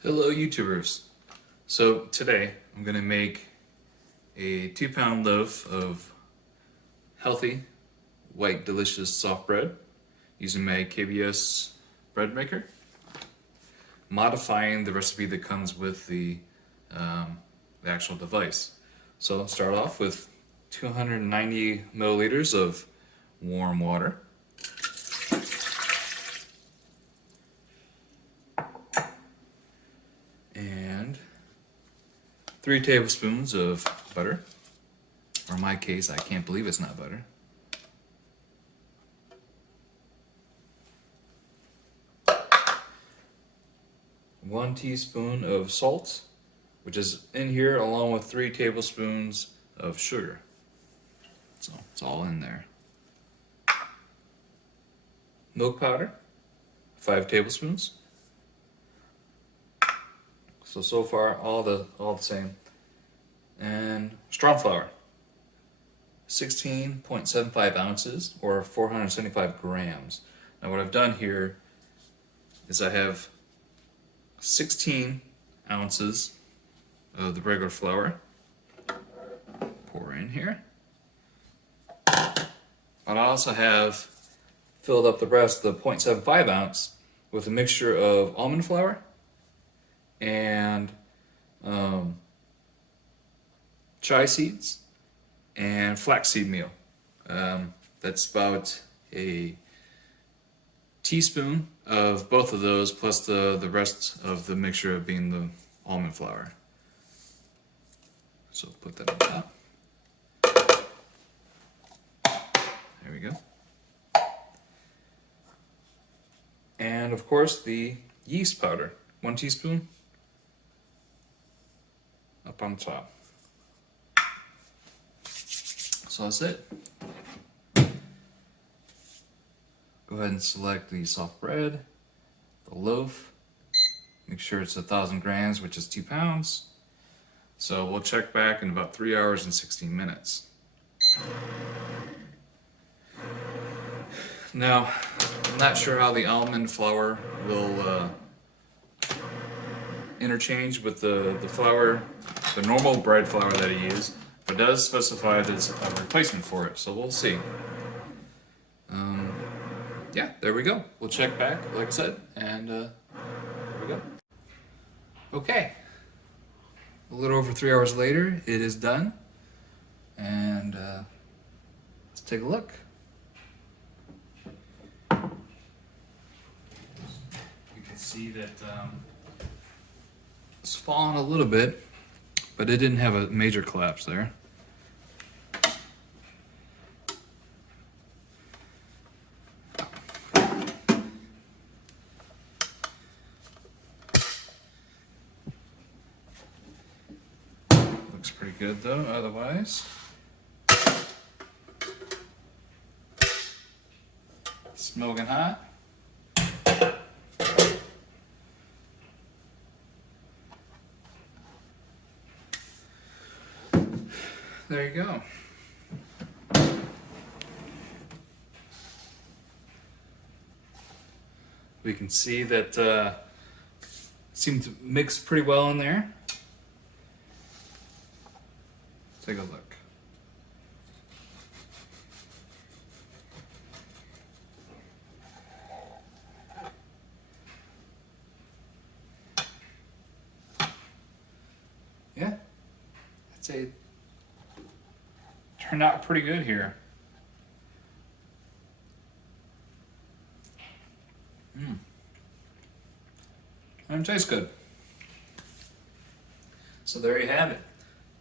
Hello YouTubers. So today I'm going to make a 2-pound loaf of healthy, white, delicious soft bread using my KBS bread maker, modifying the recipe that comes with the actual device. So let's start off with 290 milliliters of warm water. And 3 tablespoons of butter, or in my case, I can't believe it's not butter. One teaspoon of salt, which is in here, along with 3 tablespoons of sugar. So it's all in there. Milk powder, 5 tablespoons. So far all the same. And strong flour, 16.75 ounces or 475 grams. Now what I've done here is I have 16 ounces of the regular flour. Pour in here. But I also have filled up the rest, the 0.75 ounce, with a mixture of almond flour and chia seeds and flaxseed meal. That's about a teaspoon of both of those, plus the rest of the mixture of being the almond flour. So put that on top. There we go. And of course the yeast powder, 1 teaspoon. Up on top. So that's it. Go ahead and select the soft bread, the loaf. Make sure it's 1,000 grams, which is 2 pounds. So we'll check back in about 3 hours and 16 minutes. Now, I'm not sure how the almond flour will interchange with the flour, the normal bread flour that I use, but it does specify there's a replacement for it, so we'll see. Yeah, there we go. We'll check back, like I said, and there we go. Okay, a little over 3 hours later, it is done, and let's take a look. You can see that it's fallen a little bit, but it didn't have a major collapse there. Looks pretty good though, otherwise. Smoking hot. There you go. We can see that seemed to mix pretty well in there. Take a look. Yeah, I'd say turned out pretty good here. And it tastes good. So there you have it.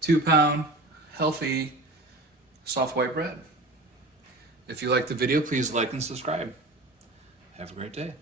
2-pound, healthy, soft white bread. If you liked the video, please like and subscribe. Have a great day.